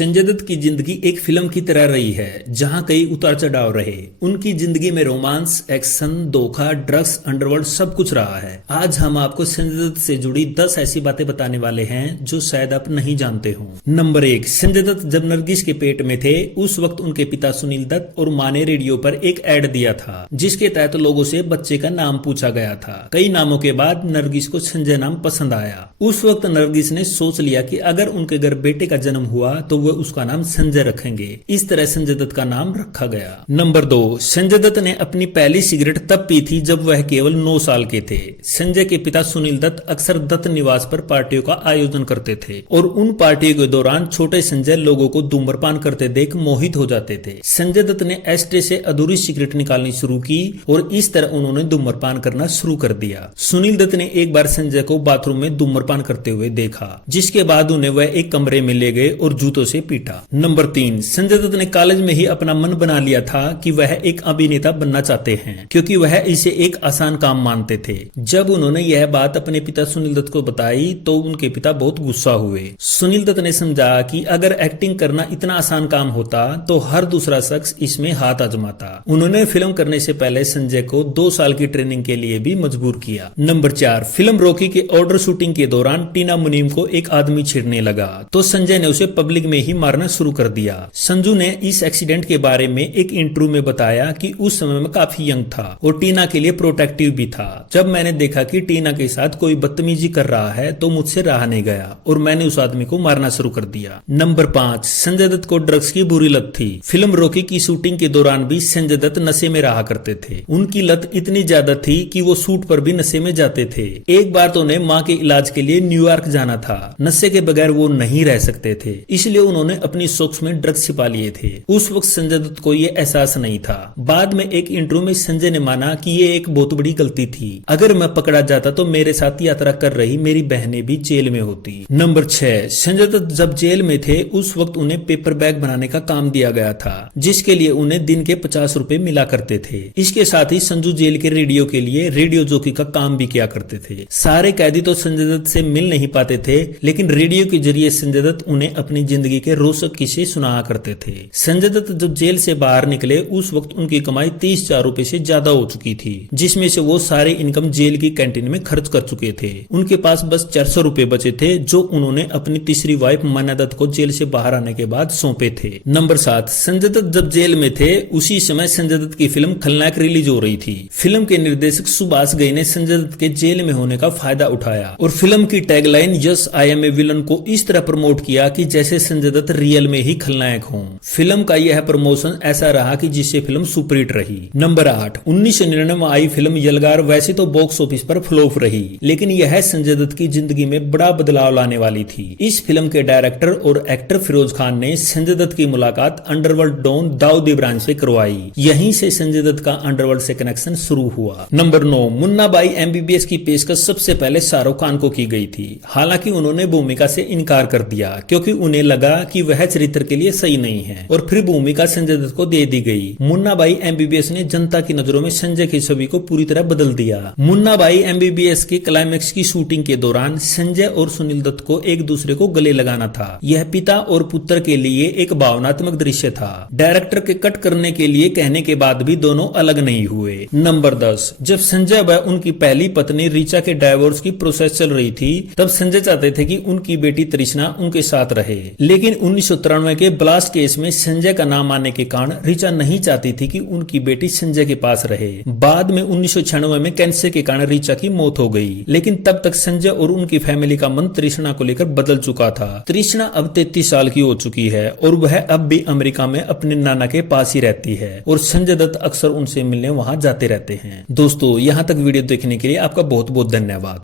संजय दत्त की जिंदगी एक फिल्म की तरह रही है, जहां कई उतार चढ़ाव रहे। उनकी जिंदगी में रोमांस, एक्शन, धोखा, ड्रग्स, अंडरवर्ल्ड सब कुछ रहा है। आज हम आपको संजय दत्त से जुड़ी 10 ऐसी बातें बताने वाले हैं जो शायद आप नहीं जानते हो। नंबर 1, संजय दत्त जब नरगिस के पेट में थे, उस वक्त उनके पिता सुनील दत्त और मां ने रेडियो पर एक ऐड दिया था, जिसके तहत लोगों से बच्चे का नाम पूछा गया था। कई नामों के बाद नरगिस को संजय नाम पसंद आया। उस वक्त नरगिस ने सोच लिया कि अगर उनके घर बेटे का जन्म हुआ तो वह उसका नाम संजय रखेंगे। इस तरह संजय दत्त का नाम रखा गया। नंबर 2, संजय दत्त ने अपनी पहली सिगरेट तब पी थी जब वह केवल 9 साल के थे। संजय के पिता सुनील दत्त अक्सर दत्त निवास पर पार्टियों का आयोजन करते थे और उन पार्टियों के दौरान छोटे संजय लोगों को धूम्रपान करते देख मोहित हो जाते थे। संजय दत्त ने एस्ट्रे से अधूरी सिगरेट निकालनी शुरू की और इस तरह उन्होंने धूम्रपान करना शुरू कर दिया। सुनील दत्त ने एक बार संजय को बाथरूम में धूम्रपान करते हुए देखा, जिसके बाद उन्हें वह एक कमरे में ले गए और जूतों से पीटा। नंबर 3, संजय दत्त ने कॉलेज में ही अपना मन बना लिया था कि वह एक अभिनेता बनना चाहते हैं, क्योंकि वह इसे एक आसान काम मानते थे। जब उन्होंने यह बात अपने पिता सुनील दत्त को बताई तो उनके पिता बहुत गुस्सा हुए। सुनील दत्त ने समझा कि अगर एक्टिंग करना इतना आसान काम होता तो हर दूसरा शख्स इसमें हाथ आजमाता। उन्होंने फिल्म करने से पहले संजय को 2 साल की ट्रेनिंग के लिए भी मजबूर किया। नंबर 4, फिल्म रॉकी के ऑर्डर शूटिंग के दौरान टीना मुनीम को एक आदमी छेड़ने लगा तो संजय ने उसे पब्लिक में ही मारना शुरू कर दिया। संजू ने इस एक्सीडेंट के बारे में एक इंटरव्यू में बताया कि उस समय में काफी यंग था और टीना के लिए प्रोटेक्टिव भी था। जब मैंने देखा कि टीना के साथ कोई बदतमीजी कर रहा है तो मुझसे रहा नहीं गया और मैंने उस आदमी को मारना शुरू कर दिया। नंबर 5, संजय दत्त को ड्रग्स की बुरी लत थी। फिल्म रॉकी की शूटिंग के दौरान भी संजय दत्त नशे में रहा करते थे। उनकी लत इतनी ज्यादा थी कि वो शूट पर भी नशे में जाते थे। एक बार तो उन्हें मां के इलाज के लिए न्यूयॉर्क जाना था। नशे के बगैर वो नहीं रह सकते थे, इसलिए उन्होंने अपनी सॉक्स में ड्रग्स छिपा लिए थे। उस वक्त संजय दत्त को ये एहसास नहीं था। बाद में एक इंटरव्यू में संजय ने माना कि ये एक बहुत बड़ी गलती थी। अगर मैं पकड़ा जाता तो मेरे साथ यात्रा कर रही मेरी बहनें भी जेल में होती। नंबर 6, संजय दत्त जब जेल में थे उस वक्त उन्हें पेपर बैग बनाने का काम दिया गया था, जिसके लिए उन्हें दिन के 50 रुपए मिला करते थे। इसके साथ ही संजू जेल के रेडियो के लिए रेडियो जॉकी का काम भी किया करते थे। सारे कैदी तो संजय दत्त से मिल नहीं पाते थे, लेकिन रेडियो के जरिए संजय दत्त उन्हें अपनी जिंदगी के रोचक किस्से सुनाया करते थे। संजय दत्त जब जेल से बाहर निकले उस वक्त उनकी कमाई 30,000 रुपए से ज्यादा हो चुकी थी, जिसमें से वो सारे इनकम जेल की कैंटीन में खर्च कर चुके थे। उनके पास बस 400 रुपए बचे थे, जो उन्होंने अपनी तीसरी वाइफ मान्या दत्त को जेल से बाहर आने के बाद सौंपे थे। नंबर 7, संजय दत्त जब जेल में थे उसी समय संजय दत्त की फिल्म खलनायक रिलीज हो रही थी। फिल्म के निर्देशक सुभाष घई ने संजय दत्त के जेल में होने का फायदा उठाया और फिल्म की tagline yes I am a villain को इस तरह प्रमोट किया कि जैसे संजय दत्त रियल में ही खलनायक हों। फिल्म का यह प्रमोशन ऐसा रहा कि जिससे फिल्म सुपरहिट रही। नंबर 8, 1999 में आई फिल्म यलगार वैसे तो बॉक्स ऑफिस पर फ्लॉप रही, लेकिन यह संजय दत्त की जिंदगी में बड़ा बदलाव लाने वाली थी। इस फिल्म के डायरेक्टर और एक्टर फिरोज खान ने संजय दत्त की मुलाकात अंडरवर्ल्ड डॉन दाऊद इब्राहिम से करवाई। यहीं से संजय दत्त का अंडरवर्ल्ड से कनेक्शन शुरू हुआ। नंबर 9, मुन्ना भाई MBBS की पेशकश सबसे पहले शाहरुख खान को की गई थी। हालांकि उन्होंने भूमिका से इनकार कर दिया क्योंकि उन्हें लगा कि वह चरित्र के लिए सही नहीं है और फिर भूमिका संजय दत्त को दे दी गई। मुन्ना भाई MBBS ने जनता की नजरों में संजय की छवि को पूरी तरह बदल दिया। मुन्ना भाई MBBS के क्लाइमैक्स की शूटिंग के दौरान संजय और सुनील दत्त को एक दूसरे को गले लगाना था। यह पिता और पुत्र के लिए एक भावनात्मक दृश्य था। डायरेक्टर के कट करने के लिए कहने के बाद भी दोनों अलग नहीं हुए। नंबर 10, जब संजय व उनकी पहली पत्नी ऋचा के डाइवोर्स की प्रोसेस चल रही थी तब संजय चाहते थे कि उनकी बेटी तृष्णा उनके साथ रहे, लेकिन 1993 के ब्लास्ट केस में संजय का नाम आने के कारण ऋचा नहीं चाहती थी कि उनकी बेटी संजय के पास रहे। बाद में 1996 में कैंसर के कारण ऋचा की मौत हो गई, लेकिन तब तक संजय और उनकी फैमिली का मन तृष्णा को लेकर बदल चुका था। तृष्णा अब 33 साल की हो चुकी है और वह अब भी अमेरिका में अपने नाना के पास ही रहती है और संजय दत्त अक्सर उनसे मिलने वहां जाते रहते हैं। दोस्तों, यहाँ तक वीडियो देखने के लिए आपका बहुत बहुत धन्यवाद।